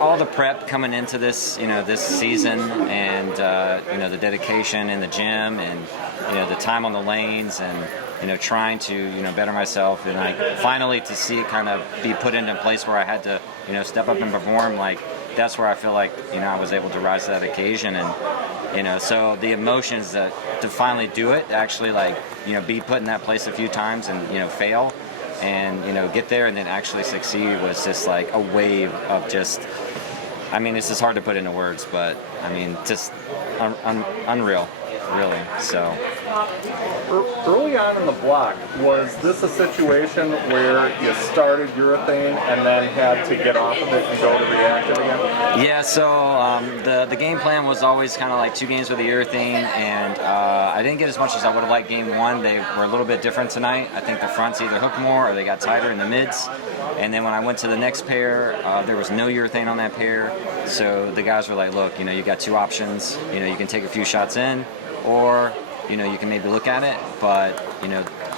All the prep coming into this, this season, and the dedication in the gym, and the time on the lanes, and trying to better myself, and like finally to see it kind of be put into a place where I had to step up and perform. Like that's where I feel like I was able to rise to that occasion, and so the emotions that to finally do it, actually like be put in that place a few times and fail, and get there and then actually succeed was just like a wave of just. I mean, it's just hard to put into words, but I mean, just unreal, really. So, early on in the block, was this a situation where you started urethane and then had to get off of it and go to reactive again? Yeah. So the game plan was always kind of like 2 games with the urethane, and I didn't get as much as I would have liked game 1. They were a little bit different tonight. I think the fronts either hooked more or they got tighter in the mids. And then when I went to the next pair, there was no urethane on that pair. So the guys were like, look, you got 2 options. You can take a few shots in, or, you can maybe look at it. But,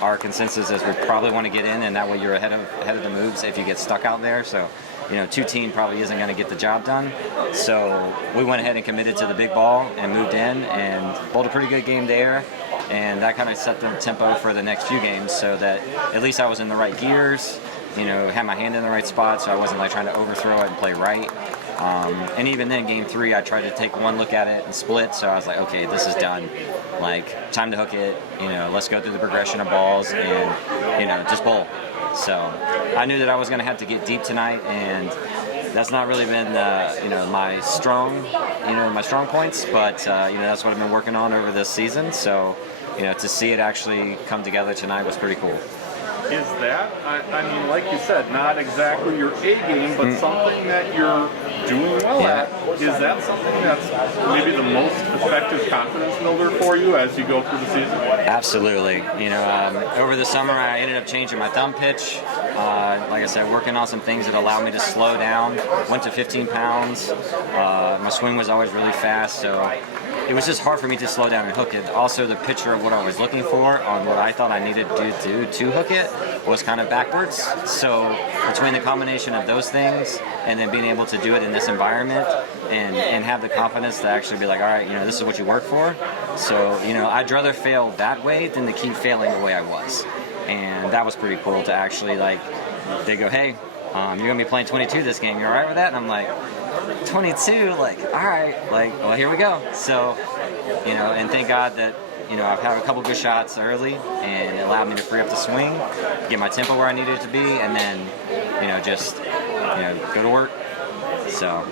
our consensus is we probably want to get in, and that way you're ahead of the moves if you get stuck out there. So, 2-team probably isn't going to get the job done. So we went ahead and committed to the big ball and moved in and bowled a pretty good game there. And that kind of set the tempo for the next few games so that at least I was in the right gears. Had my hand in the right spot, so I wasn't like trying to overthrow it and play right. And even then, game 3, I tried to take one look at it and split. So I was like, okay, this is done. Like, time to hook it. Let's go through the progression of balls and just bowl. So I knew that I was going to have to get deep tonight, and that's not really been my strong points. But that's what I've been working on over this season. So to see it actually come together tonight was pretty cool. Is that, I mean, like you said, not exactly your A game, but something that you're doing well at? Is that something that's maybe the most effective confidence builder for you as you go through the season? Absolutely. Over the summer, I ended up changing my thumb pitch. Like I said, working on some things that allowed me to slow down. Went to 15 pounds. My swing was always really fast, so it was just hard for me to slow down and hook it. Also, the picture of what I was looking for on what I thought I needed to do to hook it was kind of backwards. So between the combination of those things and then being able to do it in this environment and have the confidence to actually be like, all right, this is what you work for. So, I'd rather fail that way than to keep failing the way I was. And that was pretty cool to actually, like, they go, hey, you're going to be playing 22 this game. You all right with that? And I'm like, 22? Like, all right. Like, well, here we go. So, and thank God that, I've had a couple good shots early, and it allowed me to free up the swing, get my tempo where I needed it to be, and then, just, go to work. So.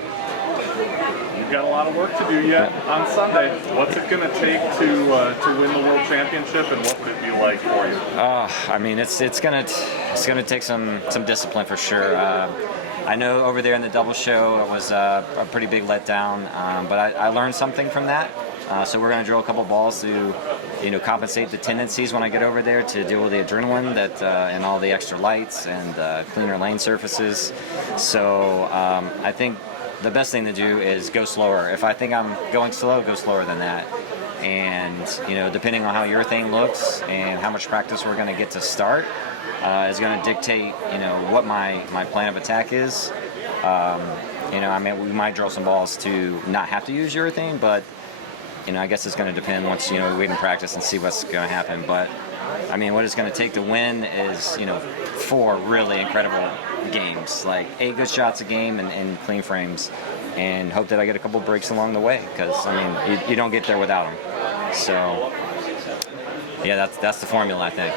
You've got a lot of work to do yet on Sunday. What's it going to take to win the World Championship, and what would it be like for you? I mean, it's gonna take some discipline for sure. I know over there in the double show it was a pretty big letdown, but I learned something from that. So we're going to drill a couple balls to, compensate the tendencies when I get over there to deal with the adrenaline and all the extra lights and cleaner lane surfaces. So I think the best thing to do is go slower. If I think I'm going slow, go slower than that. And depending on how your thing looks and how much practice we're going to get to start, is going to dictate what my plan of attack is. I mean, we might drill some balls to not have to use urethane, but I guess it's going to depend once we wait in practice and see what's going to happen. But I mean, what it's going to take to win is 4 really incredible games, like 8 good shots a game and clean frames, and hope that I get a couple breaks along the way, because I mean you don't get there without them. So yeah, that's the formula, I think.